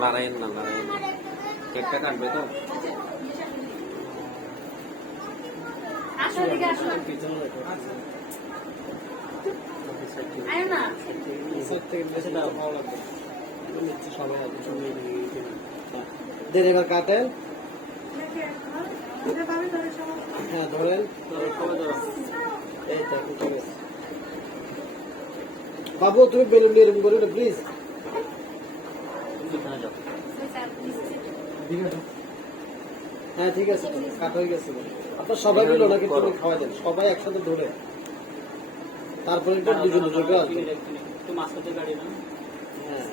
লড়াইয়ের না লড়াইয়ের না কেকটা কাটবে তো দেন এবার কাটেন। হ্যাঁ ধরেন। এই তো ঠিক আছে। বাবু তুমি বেলুন নিয়ে এরকম করো না প্লিজ। হ্যাঁ ঠিক আছে কাটা হয়ে গেছে। আপনার সবাই মিলে ওনাকে তুমি খাওয়া দেন, সবাই একসাথে ধরে তারপরে একটু দুজন দুজন করে আসবে। হ্যাঁ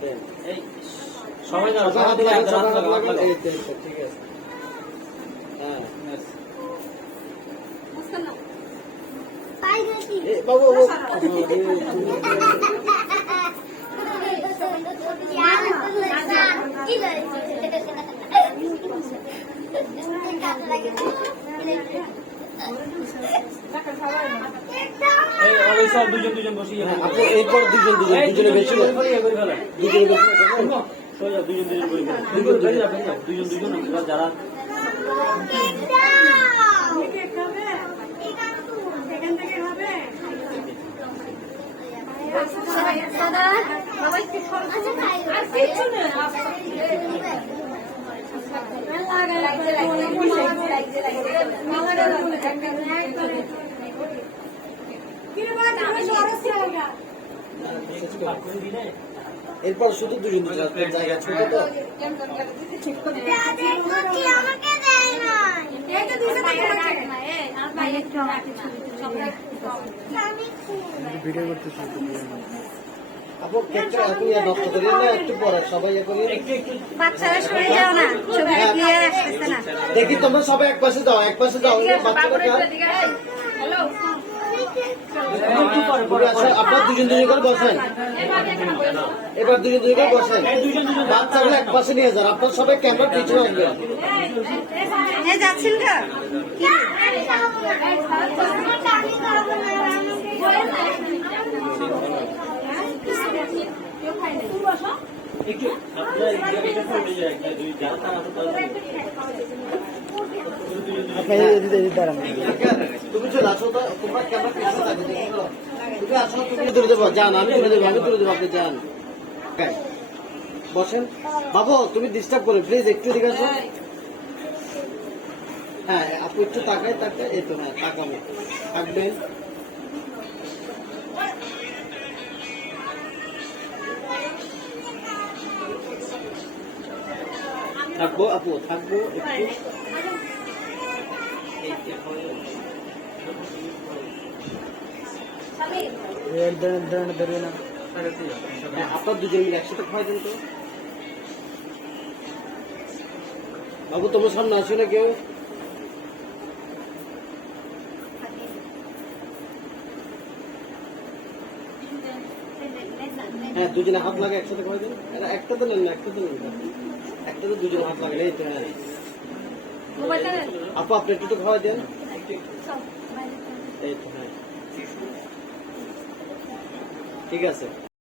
দেন সবাই হাত লাগান। এই তো ঠিক আছে। হ্যাঁ বাবু দুজন দুজন বসে আপনি এইপর দুজন দুজন দুজনে বেশি দুজনে বেশি দুজন দুজন যারা এরপর শুধু দুজন দুজন জায়গা ছোট তো ভিডিও করতেছি। আপু কেকটা এখন নষ্ট করেন না, একটু পরে সবাই বাচ্চারা সরে যাও না, ছবি ক্লিয়ার আসতেছে না। দেখি তোমরা সবাই এক পাশে যাও, এক পাশে যাও। আপনার দুজন দুজন করে বসেন, এবার দুজন দুজন করে বসেন। বাচ্চাগুলো এক পাশে নিয়ে যান, আপনার সবাই ক্যামেরার পিছনে আসবেন। যাচ্ছেন গা তুমি চলে আসো তো, তোমার ক্যামেরা পিছনে থাকবে। তুমি আসো, তুমি তুলে দেবো, যান আমি তুলে দেবো, আমি তুলে দেবো, আপনি যান। বসেন বাবু, তুমি ডিস্টার্ব করো প্লিজ, একটু দিকে আসো। হ্যাঁ আপু একটু তাকায় তাকায়, এই তো হ্যাঁ তাকাবো, থাকবেন। থাকবো আপু, থাকবো একটু। আপনার দুজন মিলে একসাথে খাওয়াই দেন তো। বাবু তোমার সামনে আসি না কেউ। হ্যাঁ দুজনে হাত লাগে একসাথে খাওয়াই দেন। একটা তো নেন না, একটা তো নেন না, একটা তো দুজনে হাত লাগে। এই তো হ্যাঁ আপু আপনি একটু তো খাওয়াই দেন। এই তো হ্যাঁ ঠিক আছে।